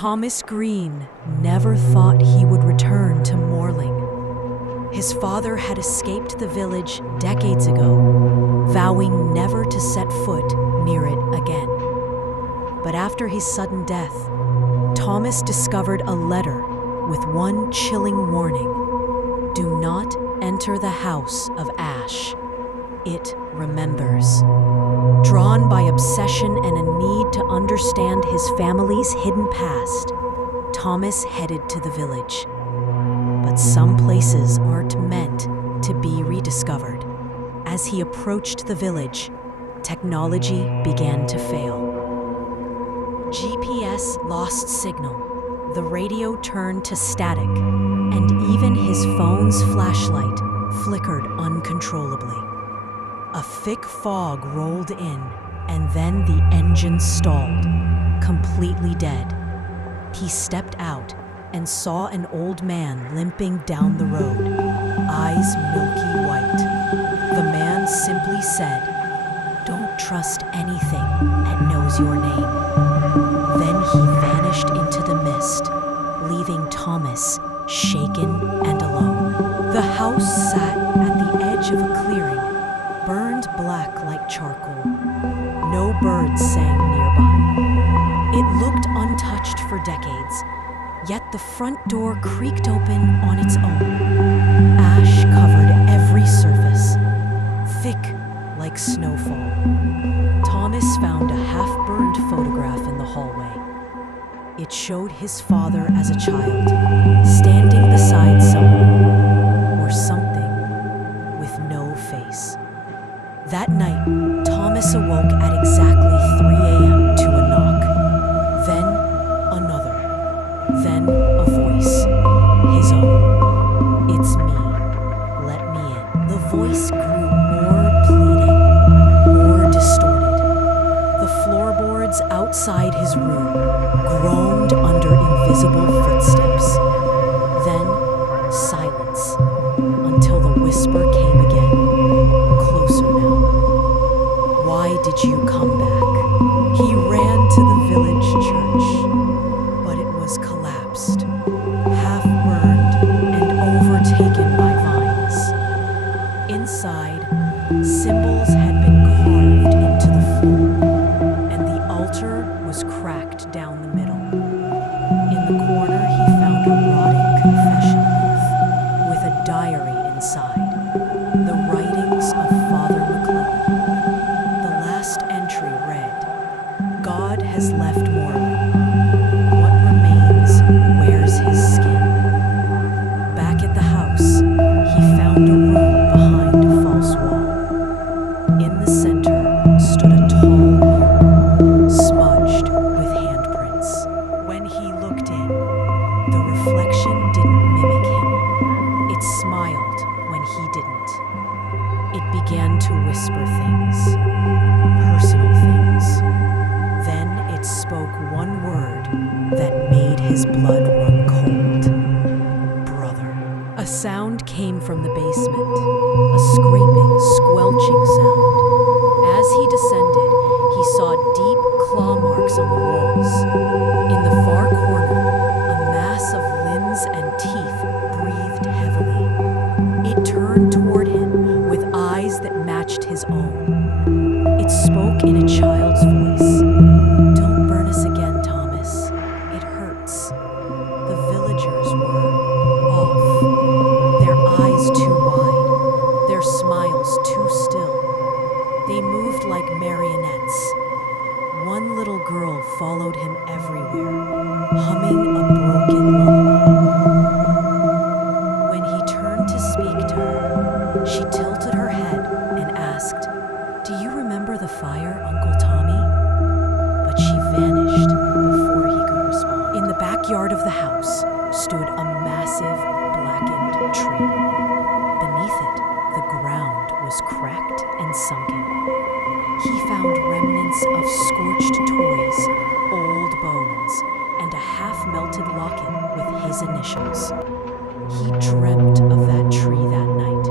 Thomas Green never thought he would return to Morling. His father had escaped the village decades ago, vowing never to set foot near it again. But after his sudden death, Thomas discovered a letter with one chilling warning: do not enter the house of ash. It remembers. Drawn by obsession and a need to understand his family's hidden past, Thomas headed to the village. But some places aren't meant to be rediscovered. As he approached the village, technology began to fail. GPS lost signal, the radio turned to static, and even his phone's flashlight flickered uncontrollably. A thick fog rolled in, and then the engine stalled, completely dead. He stepped out and saw an old man limping down the road, eyes milky white. The man simply said, "Don't trust anything that knows your name." Then he vanished into the mist, leaving Thomas shaken and alone. The house sat at the edge of a clearing, burned black like charcoal. No birds sang nearby. It looked untouched for decades, yet the front door creaked open on its own. Ash covered every surface, thick like snowfall. Thomas found a half-burned photograph in the hallway. It showed his father as a child, standing beside someone or something with no face. That night, Thomas awoke at exactly 3 a.m. to a knock. Then another. Then a voice. His own. "It's me. Let me in." The voice grew more pleading, more distorted. The floorboards outside his room groaned under invisible footsteps. Then silence, until the whisper came again, closer now. "Why did you come back?" He ran to the village church, but it was collapsed, half-burned and overtaken by vines. Inside, symbols had been carved into the floor, and the altar was cracked down the middle. In the corner, he found a rotting confession booth with a diary inside, the writings of Father McClellan. The last entry read, "God has left Morling. What remains wears his skin." Back at the house, he found a room behind a false wall. In the center stood a tall mirror, smudged with handprints. When he looked in, the reflection didn't mimic him. It smiled when he didn't. It began to whisper things, personal things. Then it spoke one word that made his blood run cold. "Brother." A sound came from the basement, a scraping, squelching sound. As he descended, he saw deep claw marks on the walls. In the far corner, a mass of limbs and teeth breathed heavily. It turned toward him with eyes that matched his own. It spoke in a child's voice. "Don't burn us again, Thomas. It hurts." The villagers were off, their eyes too wide, their smiles too still. They moved like marionettes. One little girl followed him everywhere, humming a broken lullaby. When he turned to speak to her, she tilted her head and asked, "Do you remember the fire, Uncle Tommy?" But she vanished before he could respond. In the backyard of the house stood a massive, blackened tree. Beneath it, the ground was cracked and sunken. He found remnants of scorched toys, old bones, and a half-melted locket with his initials. He dreamt of that tree that night,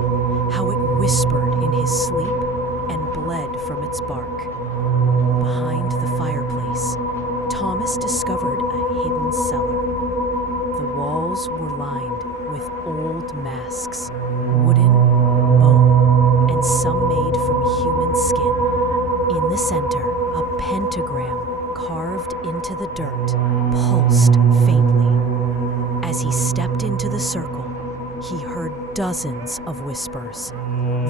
how it whispered in his sleep and bled from its bark. Behind the fireplace, Thomas discovered a hidden pulsed faintly. As he stepped into the circle, he heard dozens of whispers,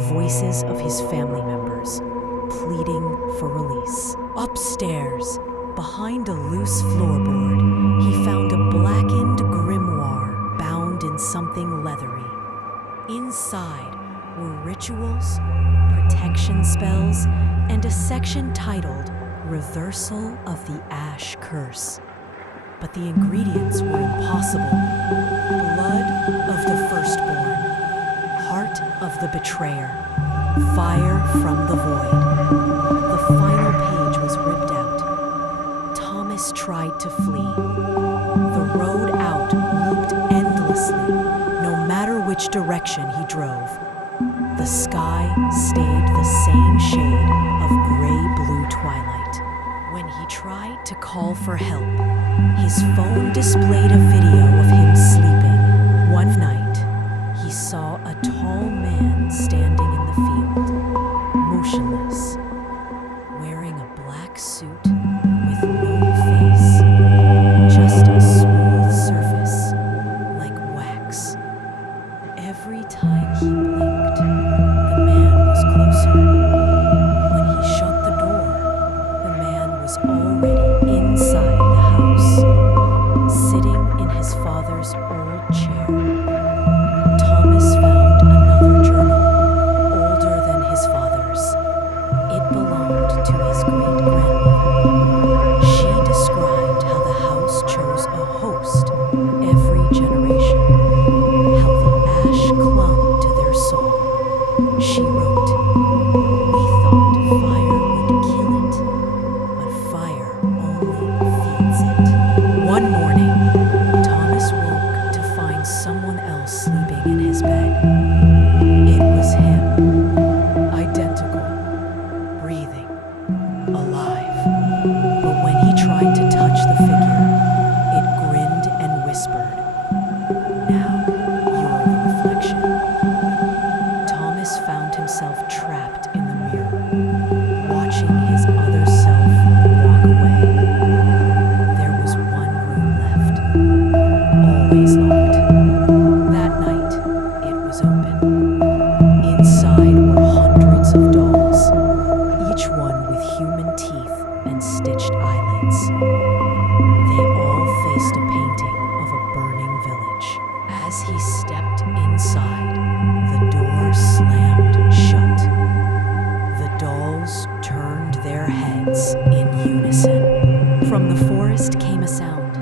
voices of his family members, pleading for release. Upstairs, behind a loose floorboard, he found a blackened grimoire bound in something leathery. Inside were rituals, protection spells, and a section titled Reversal of the Ash Curse. But the ingredients were impossible. Blood of the firstborn, heart of the betrayer, fire from the void. The final page was ripped out. Thomas tried to flee. The road out looped endlessly, no matter which direction he drove. The sky stayed the same shade of gray-blue twilight. When he tried to call for help, his phone displayed a video of him sleeping. One night, he saw a tall man standing in the field, motionless, wearing a black suit with no face, just a smooth surface like wax. Every time he blinked, the man was closer. When he shut the door, the man was already inside the house, sitting in his father's old chair. Thomas found another journal, older than his father's. It belonged to his great-grandmother. She described how the house chose a host every generation, how the ash clung to their soul. She wrote, "We thought fire would kill it, but fire only feeds it." One morning, Thomas woke to find someone else sleeping in his bed. It was him, identical, breathing, alive. But when he tried to touch the figure, it grinned and whispered, "Now you're the reflection." Thomas found himself trapped in the mirror, watching his other self walk away. There was one room left, always locked. That night, it was open. Inside were hundreds of dolls, each one with human teeth and stitched eyelids. They all faced a painting of a burning village. As he stepped inside, the door slammed shut. The dolls turned their heads in unison. From the forest came a sound,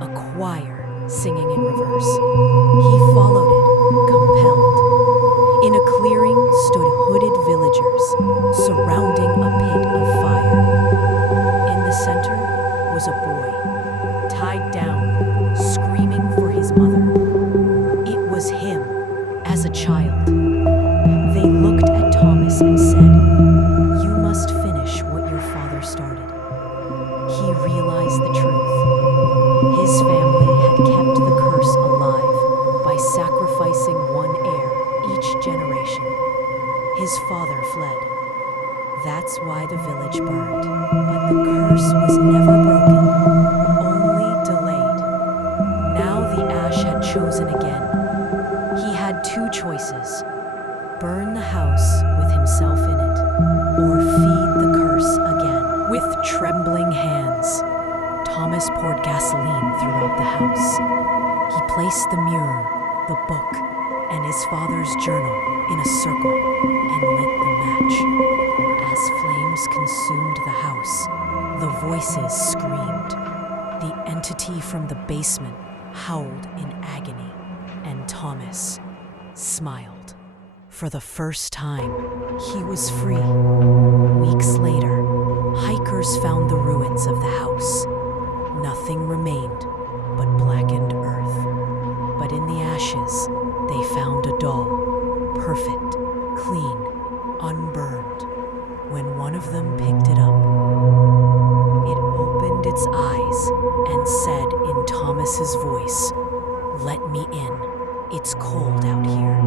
a choir singing in reverse. He followed it, compelled. In a clearing stood hooded villagers, surrounding a pit of fire. In the center was a boy, tied down, screaming for his mother. It was him, as a child. They looked at Thomas and said, "You must finish what your father started." He realized the truth. His family had kept the curse alive by sacrificing one heir each generation. His father fled. That's why the village burned. But the curse was never broken, only delayed. Now the ash had chosen again. He had two choices: burn the house with himself in it, or feed the curse again. With trembling hands, Thomas poured gasoline throughout the house. He placed the mirror, the book, and his father's journal in a circle and lit the match. As flames consumed the house, the voices screamed. The entity from the basement howled in agony, and Thomas smiled. For the first time, he was free. Weeks later, hikers found the ruins of the house. Nothing remained but blackened earth. But in the ashes, they found a doll, perfect, clean, unburned. When one of them picked it up, it opened its eyes and said in Thomas's voice, "Let me in. It's cold out here."